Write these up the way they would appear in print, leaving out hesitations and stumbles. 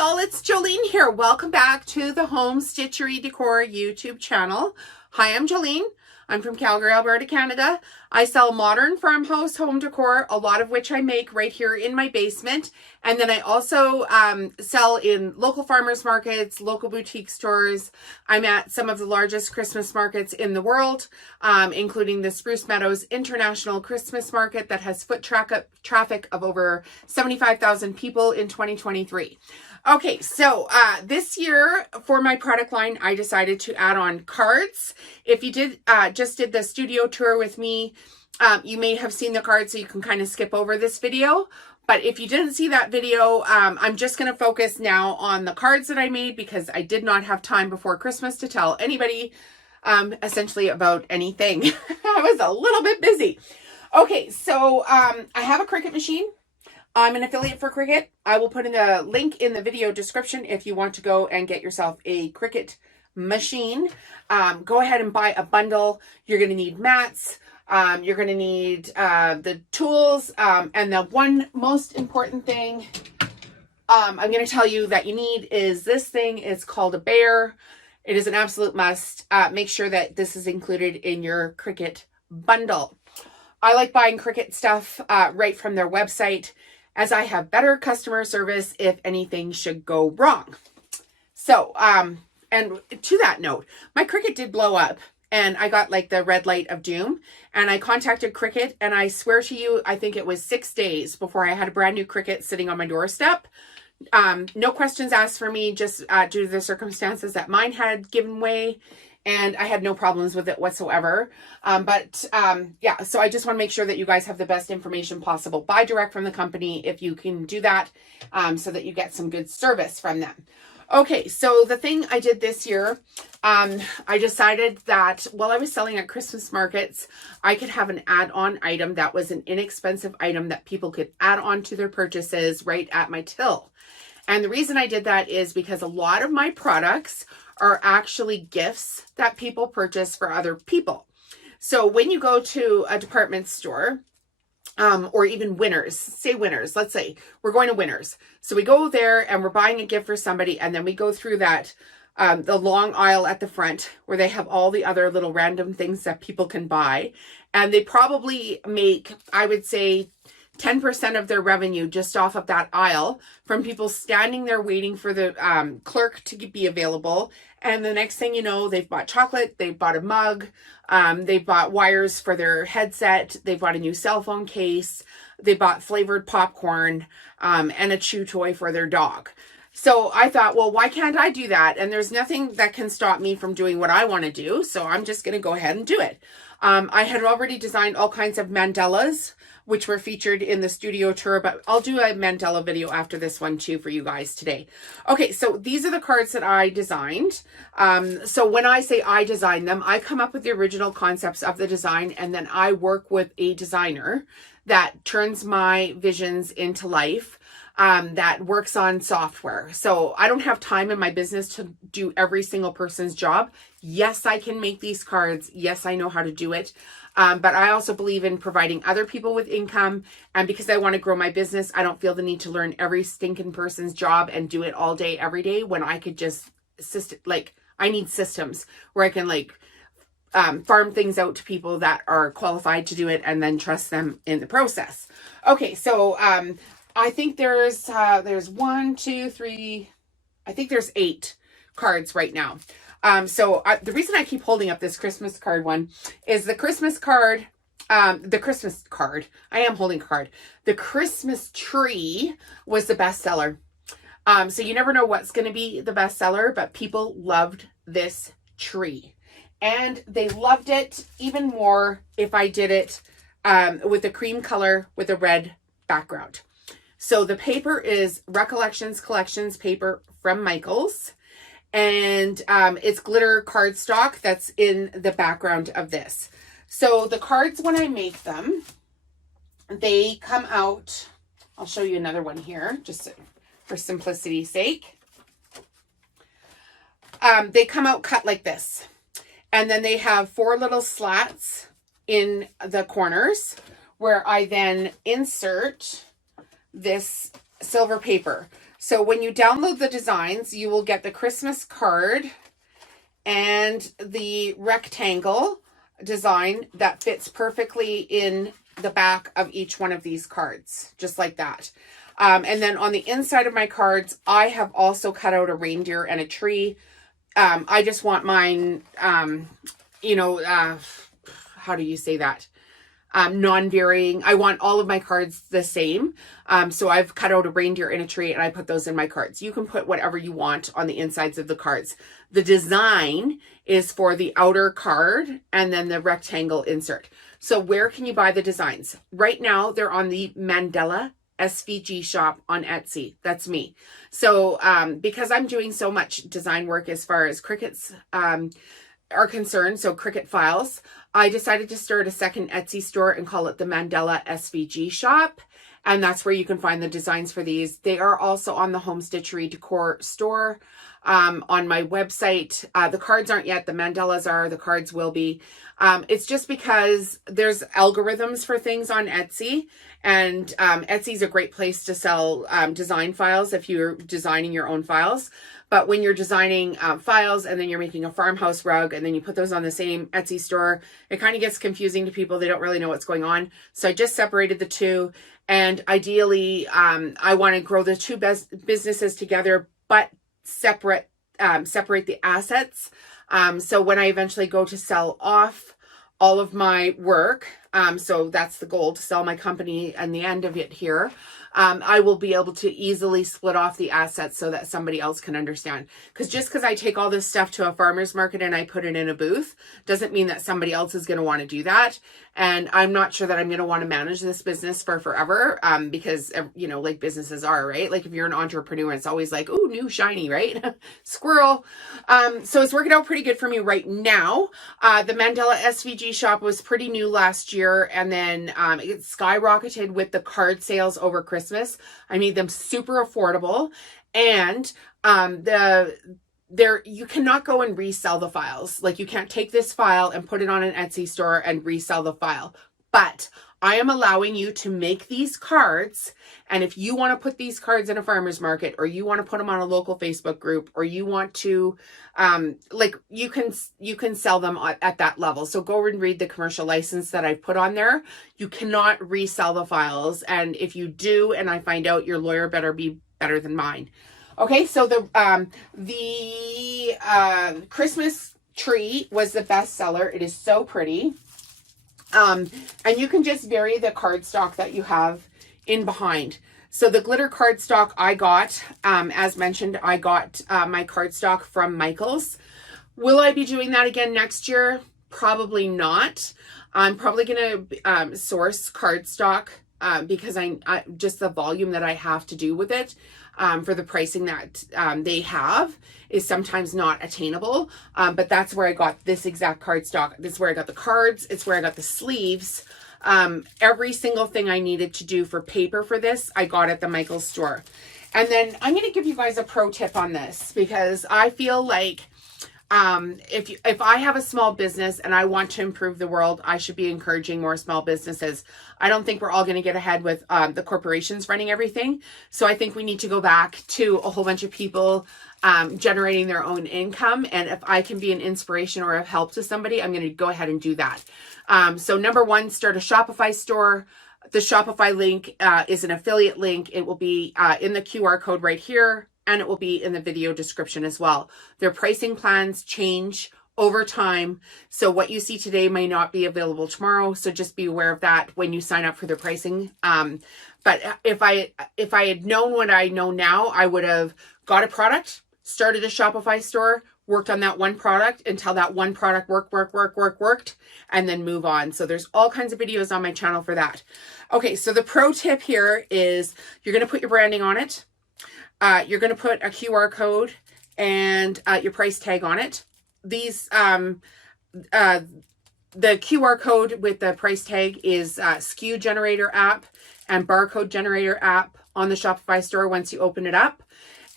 all, it's Jolene here. Welcome back to the Home Stitchery Decor YouTube channel. Hi, I'm Jolene. I'm from Calgary, Alberta, Canada. I sell modern farmhouse home decor, a lot of which I make right here in my basement. And then I also sell in local farmers markets, local boutique stores. I'm at some of the largest Christmas markets in the world, including the Spruce Meadows International Christmas Market that has foot traffic of over 75,000 people in 2023. Okay, so this year for my product line, I decided to add on cards. If you just did the studio tour with me, you may have seen the cards, so you can kind of skip over this video. But if you didn't see that video, I'm just going to focus now on the cards that I made because I did not have time before Christmas to tell anybody essentially about anything. I was a little bit busy. Okay, so I have a Cricut machine. I'm an affiliate for Cricut. I will put in a link in the video description if you want to go and get yourself a Cricut machine. Go ahead and buy a bundle. You're going to need mats. You're going to need the tools. And the one most important thing I'm going to tell you that you need is this thing. It's called a bear. It is an absolute must. Make sure that this is included in your Cricut bundle. I like buying Cricut stuff right from their website, as I have better customer service if anything should go wrong. So, and to that note, my Cricut did blow up and I got like the red light of doom, and I contacted Cricut, and I swear to you, I think it was 6 days before I had a brand new Cricut sitting on my doorstep. No questions asked for me, just due to the circumstances that mine had given way. And I had no problems with it whatsoever. Yeah, so I just want to make sure that you guys have the best information possible. Buy direct from the company if you can do that, so that you get some good service from them. Okay, so the thing I did this year, I decided that while I was selling at Christmas markets, I could have an add-on item that was an inexpensive item that people could add on to their purchases right at my till. And the reason I did that is because a lot of my products are actually gifts that people purchase for other people. So when you go to a department store, or even Winners, say Winners, let's say we're going to Winners. So we go there and we're buying a gift for somebody, and then we go through that, the long aisle at the front where they have all the other little random things that people can buy. And they probably make, I would say, 10% of their revenue just off of that aisle from people standing there waiting for the clerk to be available. And the next thing you know, they've bought chocolate, they've bought a mug, they've bought wires for their headset, they bought a new cell phone case, they bought flavored popcorn, and a chew toy for their dog. So I thought, well, why can't I do that? And there's nothing that can stop me from doing what I want to do. So I'm just going to go ahead and do it. I had already designed all kinds of mandalas, which were featured in the studio tour, but I'll do a mandala video after this one too for you guys today. Okay, so these are the cards that I designed. So when I say I design them, I come up with the original concepts of the design, and then I work with a designer that turns my visions into life, that works on software. So I don't have time in my business to do every single person's job. Yes, I can make these cards. Yes, I know how to do it. But I also believe in providing other people with income. And because I want to grow my business, I don't feel the need to learn every stinking person's job and do it all day, every day, when I could just I need systems where I can farm things out to people that are qualified to do it and then trust them in the process. Okay, so I think there's 1, 2, 3, I think there's 8 cards right now. The reason I keep holding up this Christmas card one is the Christmas card, I am holding a card. The Christmas tree was the bestseller. So you never know what's going to be the bestseller, but people loved this tree. And they loved it even more if I did it with a cream color with a red background. So the paper is Recollections Collections paper from Michaels. And it's glitter cardstock that's in the background of this. So the cards, when I make them, they come out, I'll show you another one here, just for simplicity's sake. They come out cut like this. And then they have 4 little slats in the corners where I then insert this silver paper. So when you download the designs, you will get the Christmas card and the rectangle design that fits perfectly in the back of each one of these cards, just like that. And then on the inside of my cards, I have also cut out a reindeer and a tree. I just want mine, you know, how do you say that? Non-varying. I want all of my cards the same. So I've cut out a reindeer and a tree and I put those in my cards. You can put whatever you want on the insides of the cards. The design is for the outer card and then the rectangle insert. So where can you buy the designs? Right now, they're on the Mandela SVG shop on Etsy. That's me. So because I'm doing so much design work as far as Cricuts are concerned, so Cricut files, I decided to start a second Etsy store and call it the Mandela SVG shop. And that's where you can find the designs for these. They are also on the Home Stitchery Decor store on my website. The cards aren't yet. The Mandelas are. The cards will be. It's just because there's algorithms for things on Etsy. And Etsy is a great place to sell design files if you're designing your own files. But when you're designing files and then you're making a farmhouse rug and then you put those on the same Etsy store, it kind of gets confusing to people. They don't really know what's going on. So I just separated the two. And ideally, I want to grow the two businesses together, but separate the assets. So when I eventually go to sell off all of my work, so that's the goal, to sell my company and the end of it here, I will be able to easily split off the assets so that somebody else can understand. Because just because I take all this stuff to a farmer's market and I put it in a booth doesn't mean that somebody else is going to want to do that. And I'm not sure that I'm going to want to manage this business for forever, because, you know, like businesses are, right? Like if you're an entrepreneur, it's always like, ooh, new shiny, right? Squirrel. So it's working out pretty good for me right now. The Mandela SVG shop was pretty new last year, and then it skyrocketed with the card sales over Christmas. I made them super affordable, and you cannot go and resell the files. Like you can't take this file and put it on an Etsy store and resell the file. But I am allowing you to make these cards. And if you want to put these cards in a farmer's market, or you want to put them on a local Facebook group, or you want to, you can sell them at that level. So go and read the commercial license that I put on there. You cannot resell the files. And if you do, and I find out, your lawyer better be better than mine. Okay, so the Christmas tree was the best seller. It is so pretty. And you can just vary the cardstock that you have in behind. So the glitter cardstock I got, as mentioned, I got my cardstock from Michael's. Will I be doing that again next year? Probably not. I'm probably going to source cardstock because I just the volume that I have to do with it. For the pricing that they have is sometimes not attainable. But that's where I got this exact cardstock. This is where I got the cards. It's where I got the sleeves. Every single thing I needed to do for paper for this, I got at the Michael's store. And then I'm going to give you guys a pro tip on this, because I feel like if I have a small business and I want to improve the world, I should be encouraging more small businesses. I don't think we're all going to get ahead with the corporations running everything. So I think we need to go back to a whole bunch of people generating their own income. And if I can be an inspiration or of help to somebody, I'm going to go ahead and do that. So number one, start a Shopify store. The Shopify link is an affiliate link. It will be in the QR code right here, and it will be in the video description as well. Their pricing plans change over time. So what you see today may not be available tomorrow. So just be aware of that when you sign up for their pricing. But if I had known what I know now, I would have got a product, started a Shopify store, worked on that one product until that one product worked, and then move on. So there's all kinds of videos on my channel for that. Okay, so the pro tip here is you're going to put your branding on it. You're going to put a QR code and your price tag on it. These, the QR code with the price tag is SKU generator app and barcode generator app on the Shopify store once you open it up.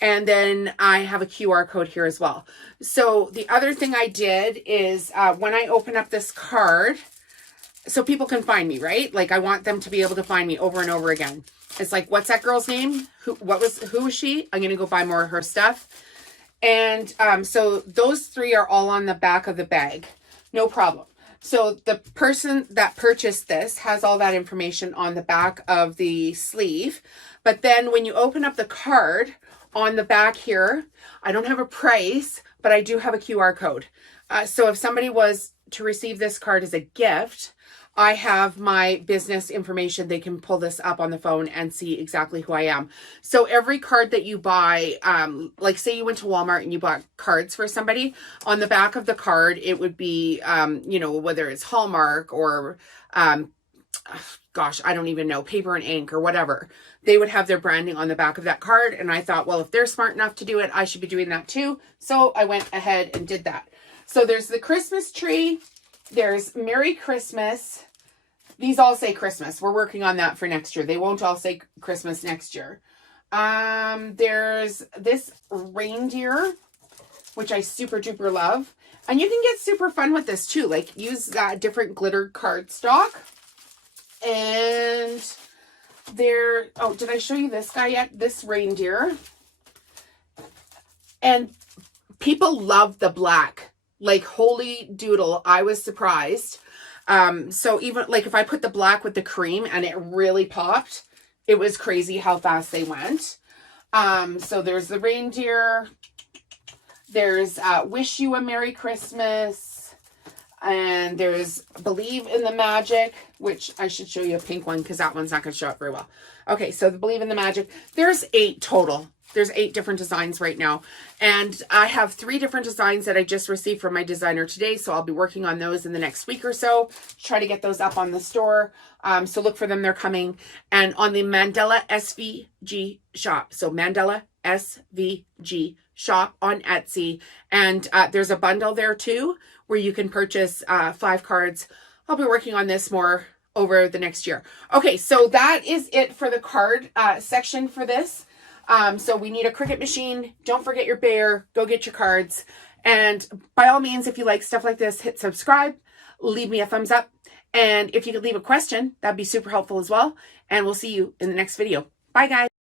And then I have a QR code here as well. So the other thing I did is when I open up this card, so people can find me, right? Like I want them to be able to find me over and over again. It's like, what's that girl's name? Who was she? I'm going to go buy more of her stuff. And so those 3 are all on the back of the bag. No problem. So the person that purchased this has all that information on the back of the sleeve. But then when you open up the card on the back here, I don't have a price, but I do have a QR code. So if somebody was to receive this card as a gift, I have my business information. They can pull this up on the phone and see exactly who I am. So every card that you buy, like say you went to Walmart and you bought cards for somebody, on the back of the card, it would be, you know, whether it's Hallmark or, gosh, I don't even know, paper and ink or whatever. They would have their branding on the back of that card. And I thought, well, if they're smart enough to do it, I should be doing that too. So I went ahead and did that. So there's the Christmas tree. There's Merry Christmas. These all say Christmas. We're working on that for next year. They won't all say Christmas next year. There's this reindeer, which I super duper love. And you can get super fun with this too. Like use different glitter cardstock. And there, oh, did I show you this guy yet? This reindeer. And people love the black. Like holy doodle, I was surprised. So even like if I put the black with the cream and it really popped, it was crazy how fast they went. So there's the reindeer. There's Wish You a Merry Christmas. And there's Believe in the Magic, which I should show you a pink one because that one's not going to show up very well. Okay, so the Believe in the Magic. There's 8 total. There's 8 different designs right now. And I have 3 different designs that I just received from my designer today. So I'll be working on those in the next week or so. Try to get those up on the store. So look for them. They're coming. And on the Mandela SVG shop. So Mandela SVG shop on Etsy. And there's a bundle there too, where you can purchase 5 cards. I'll be working on this more over the next year. Okay, so that is it for the card section for this. So we need a Cricut machine. Don't forget your bear. Go get your cards. And by all means, if you like stuff like this, hit subscribe. Leave me a thumbs up. And if you could leave a question, that'd be super helpful as well. And we'll see you in the next video. Bye, guys.